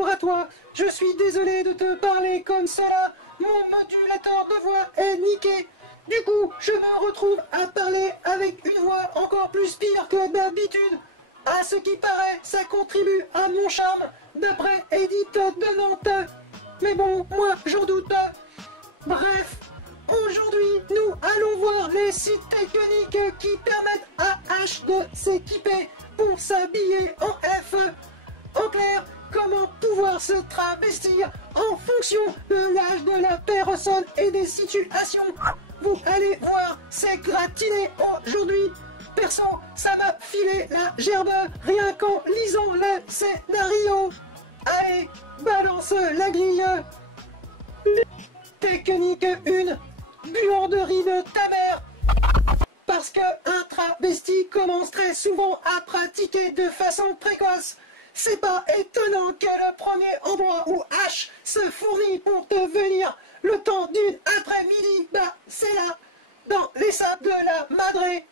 bonjour à toi. Je suis désolé de te parler comme cela. Mon modulateur de voix est niqué. Du coup, je me retrouve à parler avec une voix encore plus pire que d'habitude. À ce qui paraît, ça contribue à mon charme, d'après Edith de Nantes. Mais bon, moi, j'en doute pas. Bref, aujourd'hui, nous allons voir les sites techniques qui permettent à H de s'équiper pour s'habiller en F. En clair, comment pouvoir se travestir en fonction de l'âge de la personne et des situations. Vous allez voir, c'est gratiné aujourd'hui. Perso, ça m'a filé la gerbe rien qu'en lisant le scénario. Allez, balance la grille. Technique 1. Buanderie de ta mère. Parce que un travesti commence très souvent à pratiquer de façon précoce. C'est pas étonnant que le premier endroit où H se fournit pour devenir le temps d'une après-midi, bah c'est là, dans les sables de la Madré.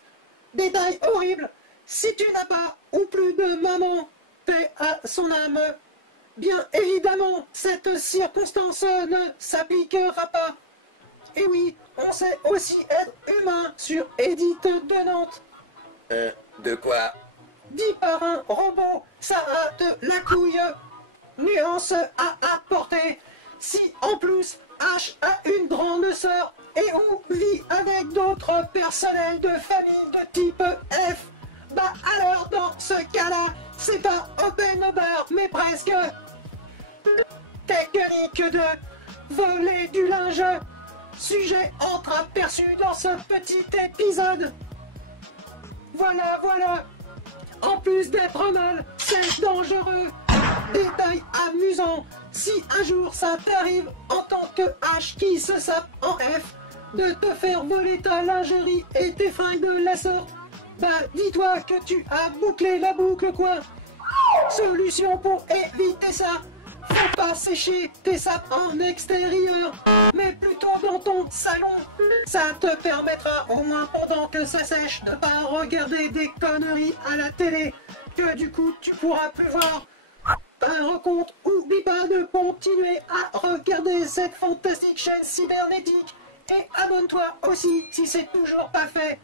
Détail horrible, si tu n'as pas ou plus de maman, paix à son âme. Bien évidemment, cette circonstance ne s'appliquera pas. Et oui, on sait aussi être humain sur Edith de Nantes. De quoi? Dit par un robot, ça a de la couille. Nuance à apporter. Si en plus H a une grande sœur et ou vit avec d'autres personnels de famille de type F, bah alors dans ce cas-là, c'est pas open bar mais presque. Technique de voler du linge. Sujet entreaperçu dans ce petit épisode. Voilà. En plus d'être mal, c'est dangereux. Détail amusant, si un jour ça t'arrive en tant que H qui se sape en F, de te faire voler ta lingerie et tes fringues de la sorte, bah dis-toi que tu as bouclé la boucle quoi. Solution pour éviter ça, faut pas sécher tes sapes en extérieur, mais plutôt dans ton salon. Ça te permettra au moins pendant que ça sèche de pas regarder des conneries à la télé, que du coup tu pourras plus voir. Par contre, oublie pas de continuer à regarder cette fantastique chaîne cybernétique et abonne-toi aussi si c'est toujours pas fait.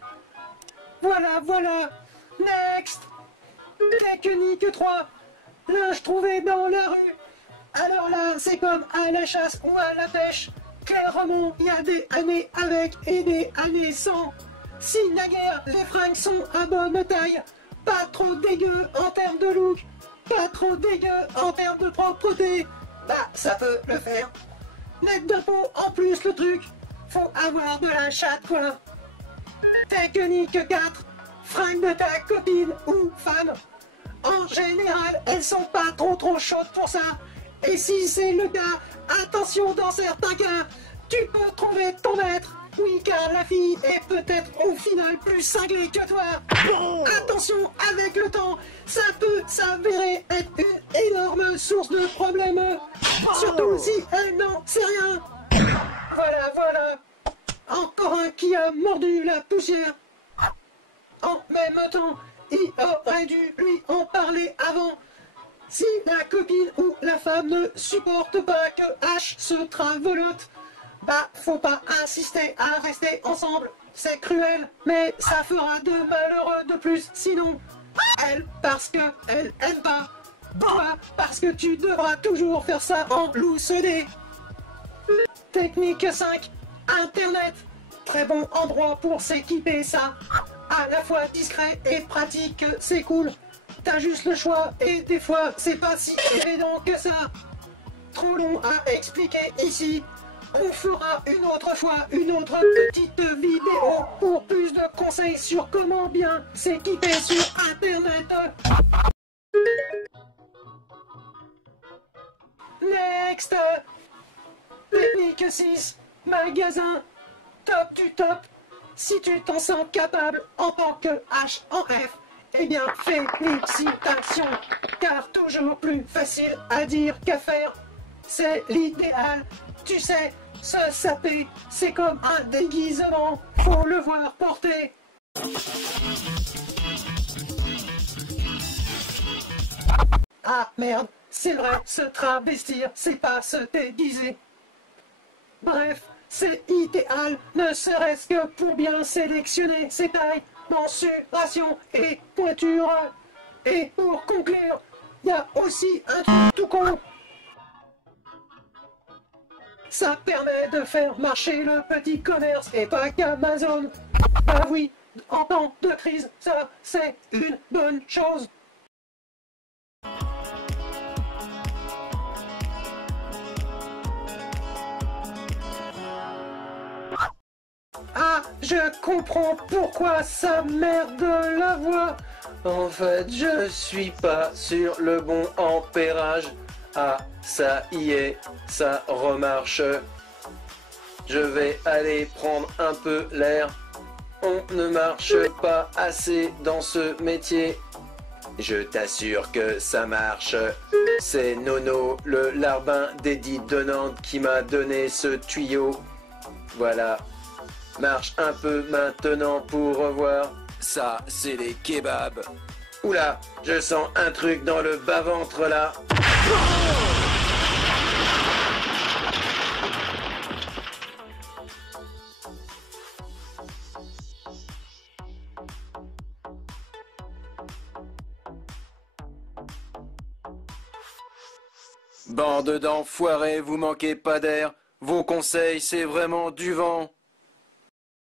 Voilà. Next. Technique 3. Linge trouvé dans la rue. Alors là, c'est comme à la chasse ou à la pêche. Clairement, il y a des années avec et des années sans. Si naguère, les fringues sont à bonne taille, pas trop dégueu en termes de look, pas trop dégueu en termes de propreté, bah ça peut le faire. Net d'impôt en plus le truc, faut avoir de la chatte quoi. Technique 4, fringues de ta copine ou femme. En général, elles sont pas trop chaudes pour ça. Et si c'est le cas, attention dans certains cas, tu peux trouver ton maître. Oui, car la fille est peut-être au final plus cinglée que toi. Attention, avec le temps, ça peut s'avérer être une énorme source de problèmes. Surtout si elle n'en sait rien. Voilà. Encore un qui a mordu la poussière. En même temps, il aurait dû lui en parler avant. Si la copine ou la femme ne supporte pas que H se travolote, bah faut pas insister à rester ensemble. C'est cruel, mais ça fera de malheureux de plus. Sinon, elle parce que elle aime pas. Toi parce que tu devras toujours faire ça en loussené. Technique 5. Internet. Très bon endroit pour s'équiper ça. À la fois discret et pratique, c'est cool. T'as juste le choix et des fois c'est pas si évident que ça. Trop long à expliquer ici. On fera une autre fois une autre petite vidéo pour plus de conseils sur comment bien s'équiper sur internet. Next. Technique 6. Magasin. Top du top. Si tu t'en sens capable en tant que H en F, eh bien félicitations, car toujours plus facile à dire qu'à faire. C'est l'idéal, tu sais, se saper, c'est comme un déguisement, faut le voir porter. Ah merde, c'est vrai, se travestir, c'est pas se déguiser. Bref, c'est idéal, ne serait-ce que pour bien sélectionner ses tailles, mensuration et pointure. Et pour conclure, il y a aussi un truc tout con. Ça permet de faire marcher le petit commerce et pas qu'Amazon. Bah oui, en temps de crise, ça c'est une bonne chose. Ah, je comprends pourquoi ça merde la voix. En fait, je suis pas sur le bon ampérage. Ah, ça y est, ça remarche. Je vais aller prendre un peu l'air. On ne marche pas assez dans ce métier. Je t'assure que ça marche. C'est Nono, le larbin d'Edith de Nantes, qui m'a donné ce tuyau. Voilà. Marche un peu maintenant pour revoir. Ça, c'est les kebabs. Oula, je sens un truc dans le bas-ventre là. Bande d'enfoirés, vous manquez pas d'air. Vos conseils, c'est vraiment du vent.